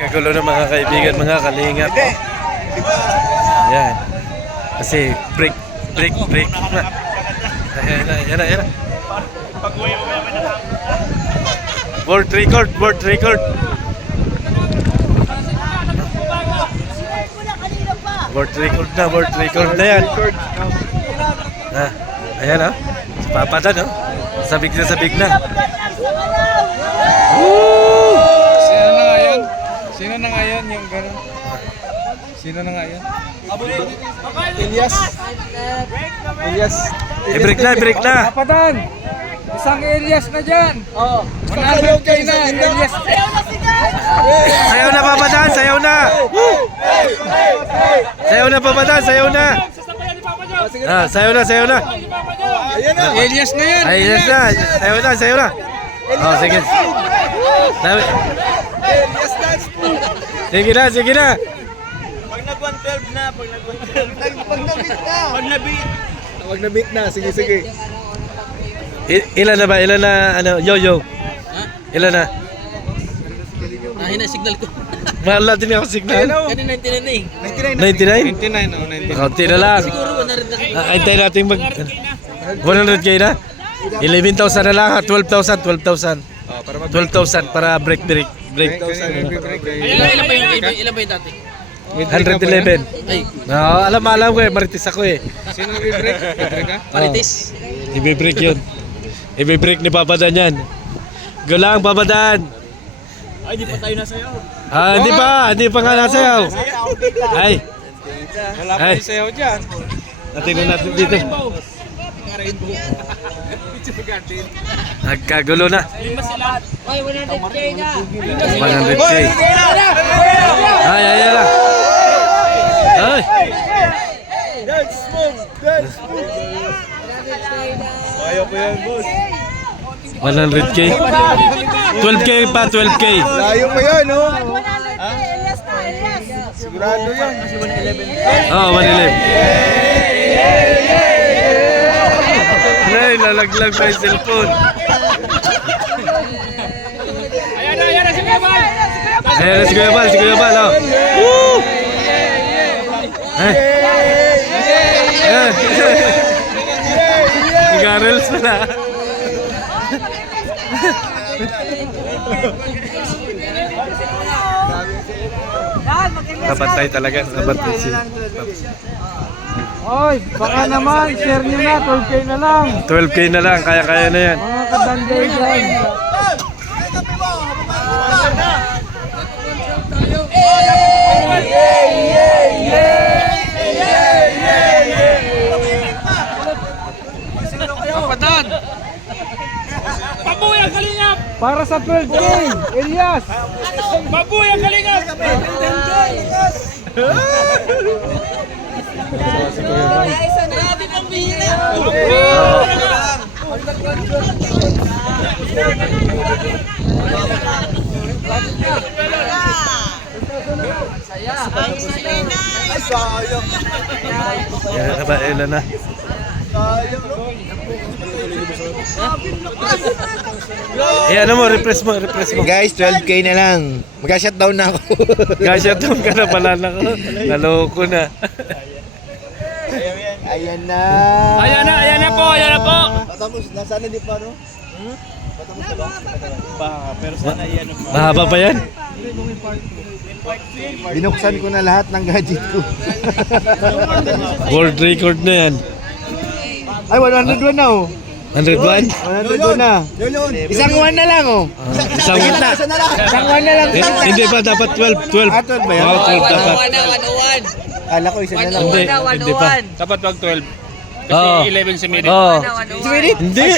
Kagulo ng mga kaibigan, mga kalingap. Ayan. Kasi break. Ayan. World record. World record na yan. Ayan o. Papatan o. Sabig na. Woo! Sino na nga yan yung gano'n? Sino na nga yan? Elias. Break na. Kapatan! Isang Elias na dyan! Oo. 100K na, Elias. Sayaw na Papatan, sayaw na. Sayaw na Papatan, sayaw na. Sayaw na. Elias na yan! Elias na. Sayaw na. Oh, sige. Sige na. Pag nag-112 na. Pag nabit na, sige. Ilan na ano, yo. Ilan na? Hina signal ko. Mahal natin ako signal. Kanina 99 na eh. 99? 99. Kaunti na lang. Siguro 100 na. Antay natin 100K na? 11,000 na lang ha, 12,000. 12,000 para break. Ilan ba yung dati? 111. Ay, No, alam ko maritis ako eh. Sino i-break? I-break ka? Marites. Ibe-break yun. Ibe-break ni Papadan yan. Gulang Papadan. Ay, di pa tayo nasayaw. Hindi pa nga nasayaw. Ay. Wala pa yung sayaw dyan. Natingnan natin dito. Nagkagulo na. Ay, 100K na. 100K. Ay. That's smooth. Ayaw ko yan, boss. 100K. 12K pa, 12K. Layo pa yan, no? 100K, Elias na, Elias. Sigurado yan. Kasi 111. Oh, 111. Ay, lalaglag pa yung cellphone. Ayan na, si Bebal! Ayan, si Kuya Bal, oh. Woo! Ay. Ayan. Nag-arels na. Napantay talaga, napantay siya. Oy, baka naman, share nyo na, 12K na lang. 12K na lang, kaya na yan. Mga kadanday dyan. Kapatan! Babuy ang kalingap! Para sa 12K, Elias! Babuy ang kalingap! Grabe kang bihira. Ay, sayang. Ilan na? Ano mo, refresh mo. Guys, 12K na lang. Mag-shutdown na ako. Gashatong ka na pala na ko. Naloko na. Ayan na. Ayan na po! Patapos, nasaan na di pa, no? Patapos na ba? Pero sana yan. Mahaba pa yan? Binuksan ko na lahat ng gadget ko. World record na yan. Ay, 101 na, oh. 101? 101 na. Isang 1 na lang, oh. Isang Isang 1 na lang. Hindi ba dapat 12? 12. Ah, 12 ba yan? Oh, 12 dapat. 101. Kala ko isa na lang. Hindi pa. Dapat wag 12. Oo. 11 si Miri. Oo. 101. Hindi. Hindi.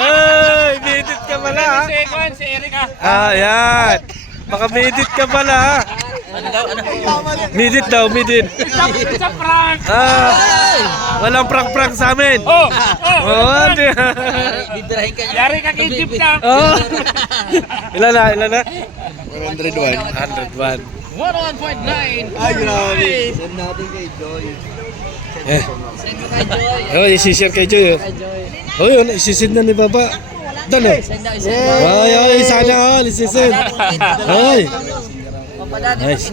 Ay, medit ka pala ha. Si Erika. Yan. Baka medit ka pala ha. Medit daw. It's a prank! Walang prank sa amin. Oh! Hindi. Bibirahin ka niya. Yari ka Egypt na! Ilan na? 101. 101. 101.9. Ay, grabe. Send natin kay Joy. Isishare kay Joy. Oh, yun, isisid na ni Baba. Dan eh. Ay, sana all, isisin. Ay. Nice.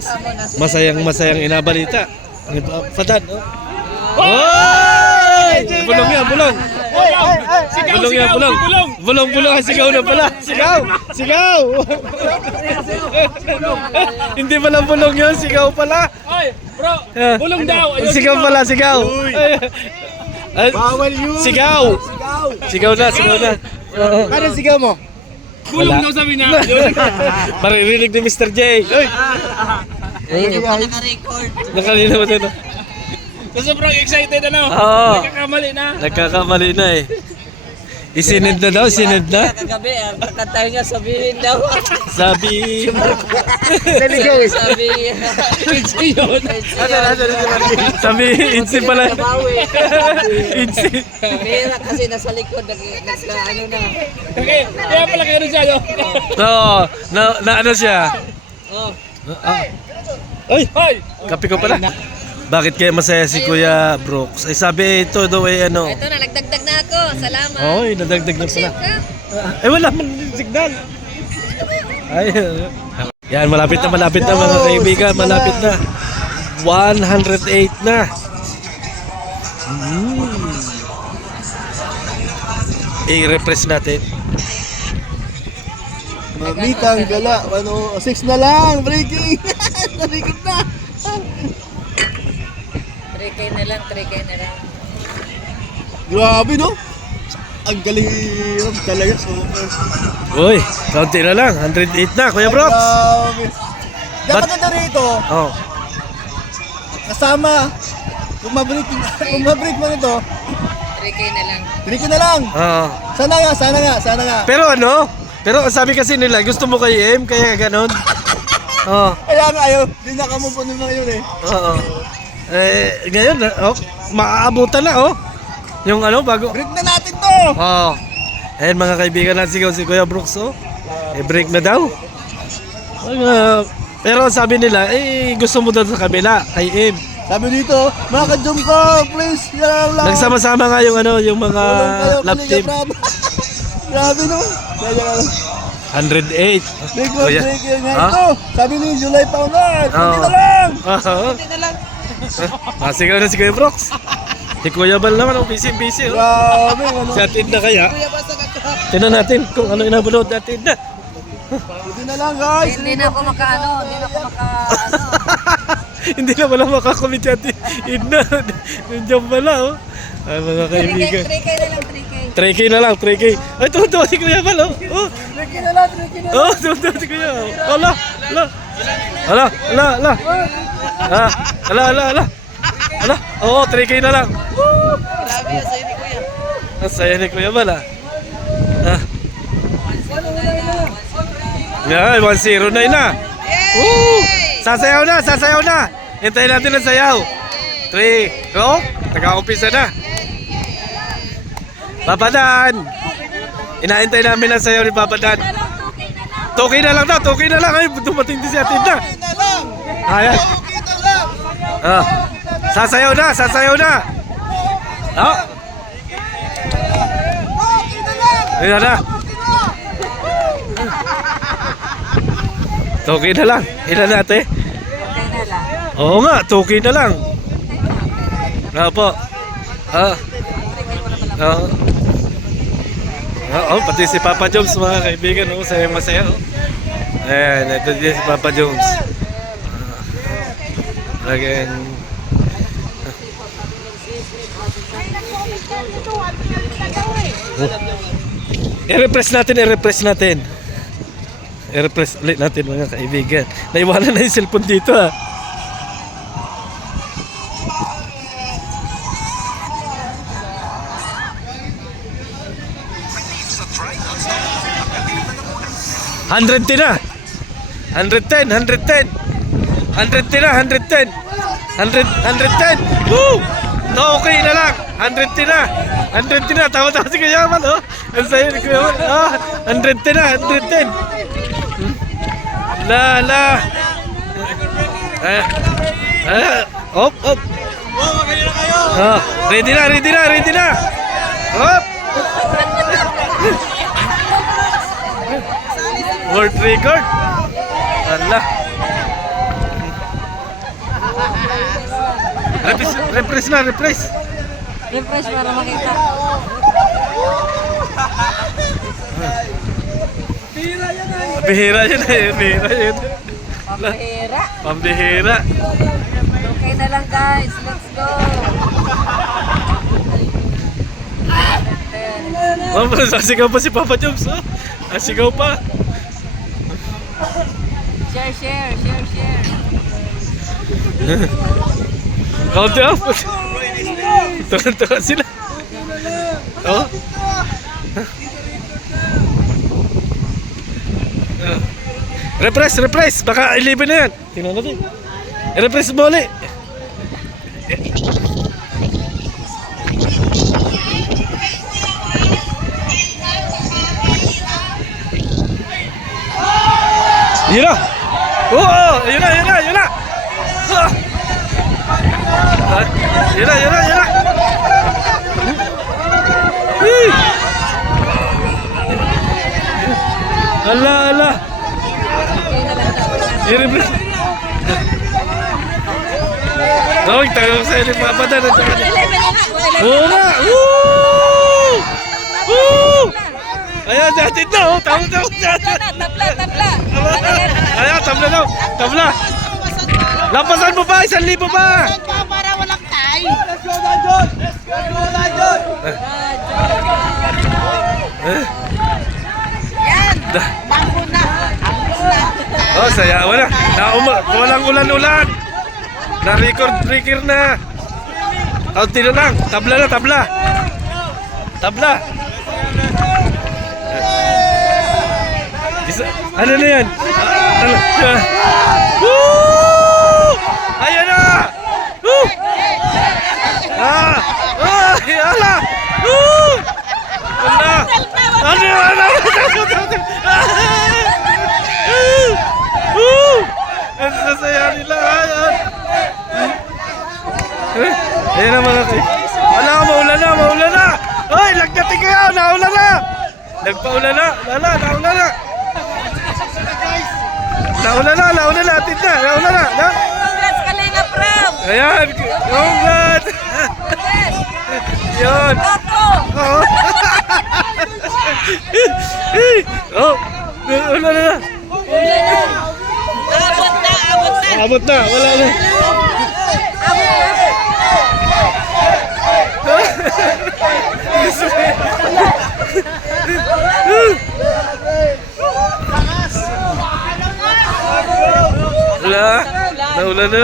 Masayang inabalita. Padan. Oy! Bulong yan, bulong. Bulong yan, bulong. Bulong, sigaw na pala. Sigaw. Hindi pala bulong yun, sigaw pala. Oy, bro, bulong daw. Ayun, Sigaw pala, sigaw. Bawal yun. Sigaw. Sigaw na. Ano sigaw mo? Bulong daw sabi niya. Yun. Maririnig ni Mr. J. Uy! Naka-record. Nakalina mo ito. So, sobrang excited ano? Oo. Nagkakamali na. Nagkakamali na eh. Isinid na daw, sinid na. Kagabi, ang kakantay niya, sabihin daw. Sabi. Naligaw eh. Sabi, yun. Sabi, insi pala. Kabawi. Insi. Pera kasi nasa likod, ano na. Okay, kaya pala kayo rin siya. No? Oo, na ano siya. Oh. Ay, Hoy! kape ko pala. Bakit kaya masaya si Kuya Brooks? Ay sabi ito daw ay ano. Ito na, nagdagdag na ako. Salamat. Oy, nadagdag na pala. Ship ka. Ay wala man signal. Ay. Yan, malapit na mga kaibigan, malapit na. 108 na. I-refresh natin. Mamitang gala. 6 na lang. Breaking. Nalikot na. 3K na lang. Grabe no? Ang galing talaga. Super. Uy, kaunti na lang. 108 na, Kuya Brooks. Grabe. Ba't- Dapat na rito. Oh. Kasama. Kung mabreak man ito, 3K na lang. 3 na lang. Oo. Sana nga. Pero ano? Pero sabi kasi nila, gusto mo kay M, kaya ganon. Oo. Kaya nga ayaw. Hindi nakamove on na yun eh. Oo. Ngayon, maaabutan na, oh. Yung ano, bago. Break na natin to. Oo. Ayan mga kaibigan natin si Kuya Brooks, oh. Break na daw. Pero sabi nila, gusto mo daw sa kabila, kay M. Sabi dito, mga ka-jump ko, please. Yan lang. Nagsama-sama nga yung ano, yung mga love team. Grabe no. Kaya 108. break Kuya. nga Ha? ito. Sabi ni July Paunar, Oo. hindi na lang. Sigaw na si Kuya Brooks. Si Kuya Bal naman, busy. Oh. Grabe, ano. Si Atid na kaya. Tignan natin kung ano inabulod natin na. Hindi na lang guys. Hindi na ako maka. Hindi na pala makakomment si Atid. Idna. Nandiyan pala, oh. Ay, mga kaibigan. 3K na lang, 3K. 3K na lang, 3K. Ay, tuwa si Kuya Bal, oh. Oh, Break na lang. oh tuwa si Kuya. Ala. Ala. Oo, 3K na lang. Grabe, ang sayo ni Kuya. Ang saya ni Kuya Bal, ah. Yan, 109 na. Woo! Sasayaw na. Hintayin natin ang sayaw. 3, go. Nag-aumpisa na. Papa Dan. Inaantay namin ang sayaw ni Papa Dan. 2K na lang. Ay, dumating din si Atid na. Ayan. Sasayaw na. Oh. Ayan na. 2K na lang. Ilan natin? Oo nga, 2K na lang. Opo. Pati si Papa Jones mga kaibigan, masaya. Ayan, ito din si Papa Jones. Again. I-repress natin. I-repress ulit natin mga kaibigan. Naiwanan na yung cellphone dito, ah. $110 na. 110. 110 Woo! Okay na lang. 110 na. Tawa-tawa si Kuya Yaman, oh. Ang sayo ni Kuya Yaman. 110 La. Op. Ready na. Op. World record. Ala. Refresh na, refresh. Refresh para makita. Bihira yun eh, bihira yun. Pambihira. Pambihira. Okay na lang guys. Let's go. Asigaw pa si Papa Jobs, oh. Asigaw pa. Share. Count up. Tukan sila. Oh. Refresh. Baka 11 na yan. Tingnan natin. Refresh mo ulit. Yun na. Oo, yun na. Ah. Yun na. Hey. Ala. I-refresh. Tawag tayo sa ilim papadan. Oo nga. Woo! Ayan, natin na. Tawag. Tabla. Ayan, tabla. Lampasan mo ba? 1,000 ba? Para walang time. Let's go, Danjon! Yan. Bangko na. Oh, saya. Walang ulan-ulan. Na-record breaker na. Kaunti na lang. Tabla. Ano na yan? Woo! Ayan na! Woo! Ala! Woo! Ano? Ang sasaya nila. Ayan na mga kayo. Ala, maulan na. Hoy, lagdating kayo. Naulan na. Nagpaulan na. Naulan na. Naulan na. Atid na. Naulan na. Congrats Kalinga Prab. Ayan. Congrats. Yun. Oo. Oh. Naulan na. Abot na. Wala na. Wala. Naulan na.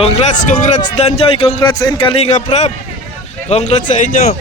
Congrats Danjoy, congrats and Kalinga Prab. Congrats sa inyo.